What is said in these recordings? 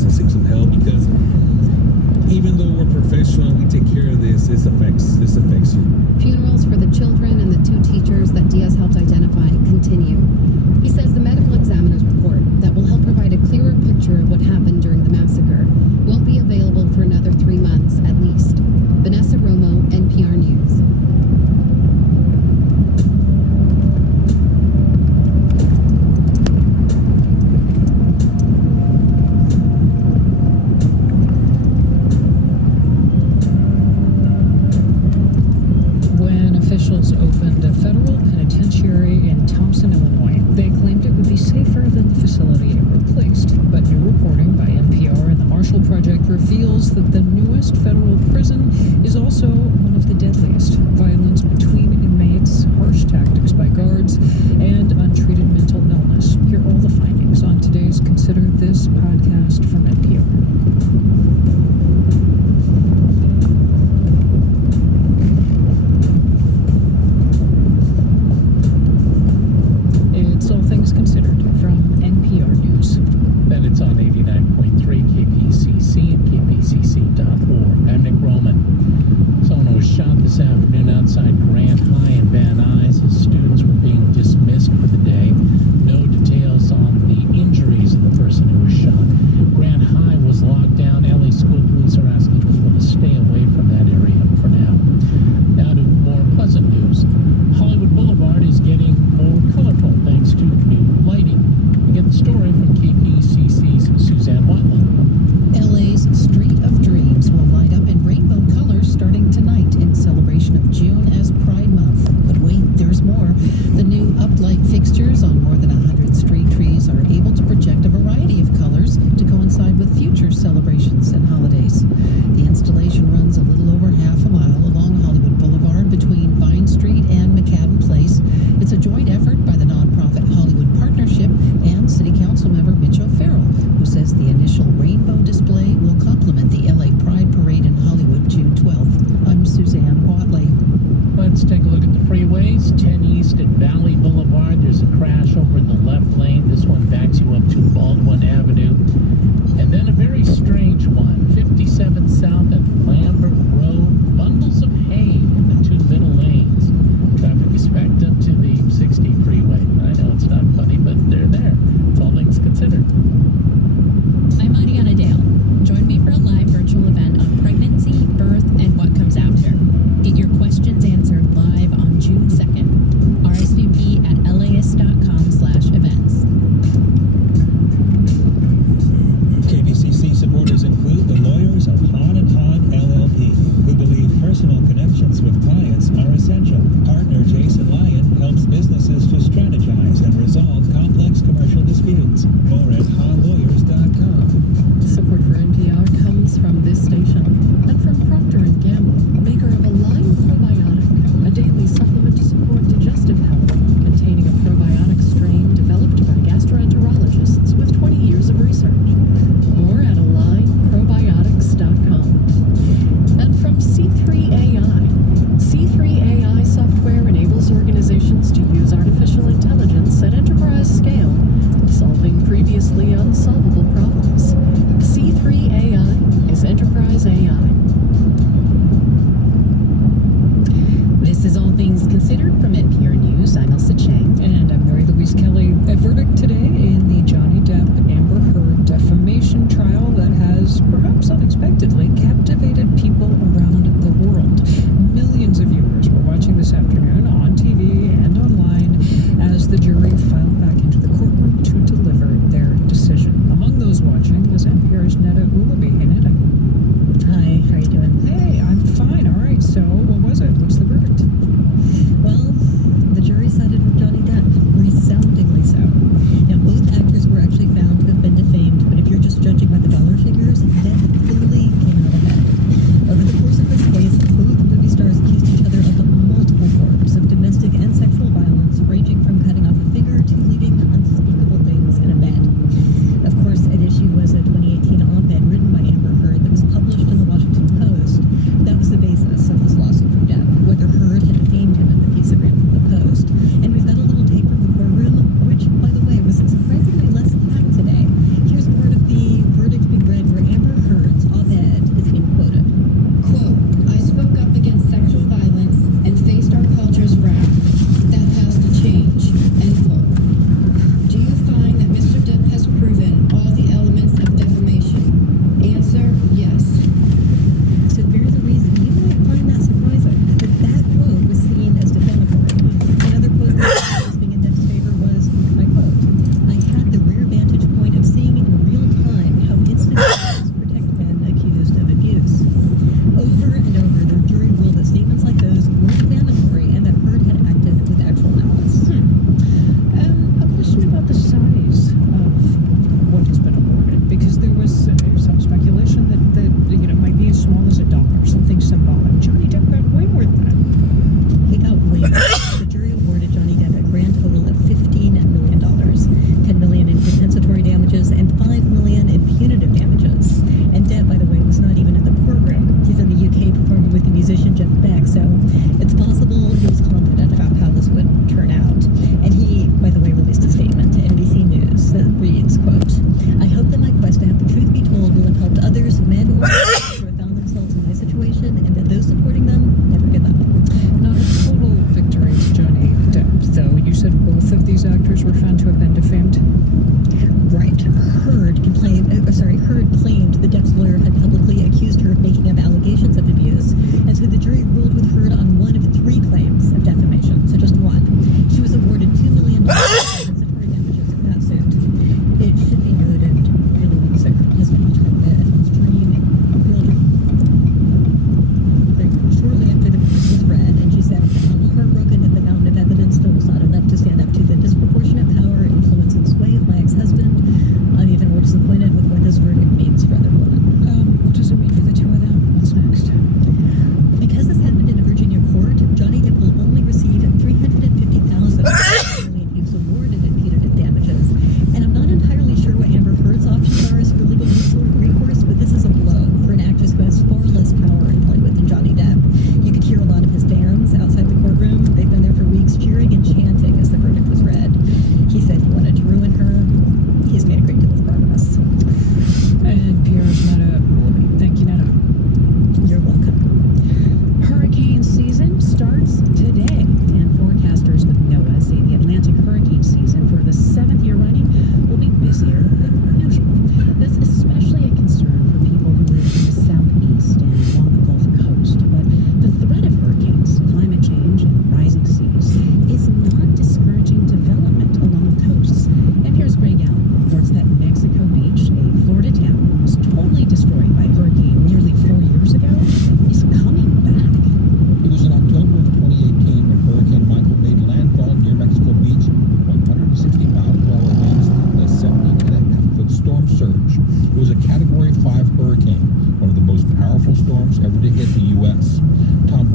ambulance and seek some help, because even though we're professional, we take care of this. This affects you. Funerals for the children and the 2 teachers that Diaz helped identify continue. He says the medical examiner's report that will help provide a clearer picture of what happened during the massacre won't be available for another 3 months at least. Vanessa Romo, NPR News. Officials opened a federal penitentiary in Thompson, Illinois. They claimed it would be safer than the facility it replaced. But new reporting by NPR and the Marshall Project reveals that the newest federal prison is also one of the deadliest. Violence between inmates, harsh tactics by guards, and untreated mental illness. Hear all the findings on today's Consider This podcast from NPR. All Things Considered from NPR News. And it's on 89.3 KPCC and kpcc.org. I'm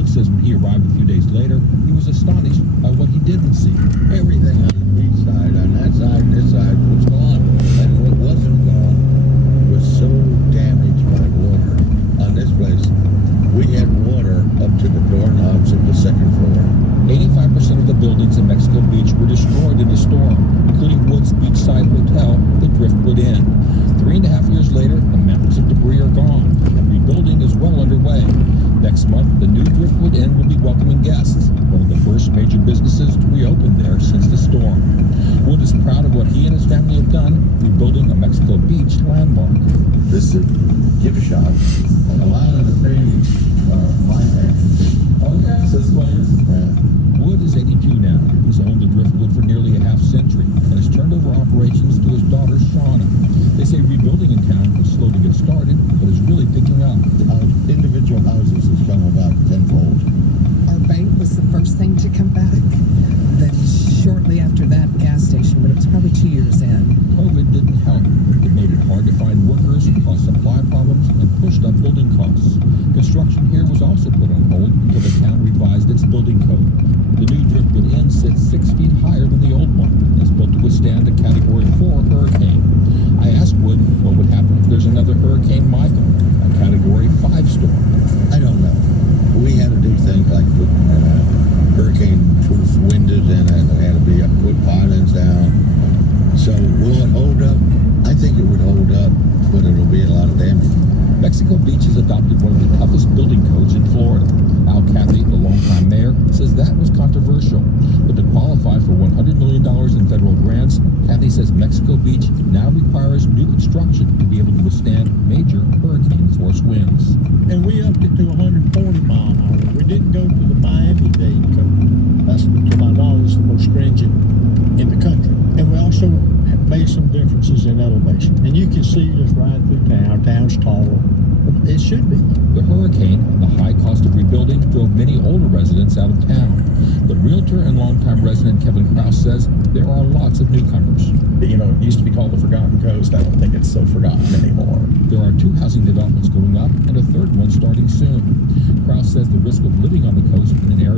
Wood says when he arrived a few days later, he was astonished by what he didn't see. Everything on the beach side, on that side and this side, was gone. And what wasn't gone was so damaged by water. On this place, we had water up to the doorknobs of the second floor. 85% of the buildings in Mexico Beach were destroyed in the storm, including Wood's beachside hotel, the Driftwood Inn. 3.5 years later, the mountains of debris are gone, and rebuilding is well underway. Next month, the new Driftwood Inn will be welcoming guests, one of the first major businesses to reopen there since the storm. Wood is proud of what he and his family have done, rebuilding a Mexico Beach landmark. This is a gift shop. A lot of the paintings are my paintings. Oh yeah, says players. Yeah. Wood is 82 now. He's owned the Driftwood for nearly a half century and has turned over operations to his daughter, Shauna. They say rebuilding in town was slow to get started, but is really picking up. Individual houses has come about tenfold. Our bank was the first thing to come back. Then shortly after that, gas station, but it was probably 2 years in. COVID didn't help. It made it hard to find workers, caused supply problems, and pushed up building costs. Construction here was also put on hold until the town revised its building code. The new Driftwood Inn sits 6 feet higher than the old one and is built to withstand a Category 4 hurricane. I asked Wood what would happen if there's another Hurricane Michael, a Category 5 storm. I don't know. We had to do things like put hurricane-proof windows in it. We had to put pilings down. So will it hold up? I think it would hold up, but it'll be a lot of damage. Mexico Beach has adopted one of the toughest building codes in Florida. Al Cathy, the longtime mayor, says that was controversial. But to qualify for $100 million in federal grants, Cathy says Mexico Beach now requires new construction to be able to withstand major hurricane-force winds. And we upped it to 140 mile an hour. We didn't go to the Miami-Dade code. That's, to my knowledge, the most stringent in the country. And we also have made some differences in elevation. And you can see just right through town. Town's taller. It should be. The hurricane and the high cost of rebuilding drove many older residents out of town. But realtor and longtime resident Kevin Krause says there are lots of newcomers. You know, it used to be called the Forgotten Coast. I don't think it's so forgotten anymore. There are 2 housing developments going up and a third one starting soon. Krause says the risk of living on the coast in an area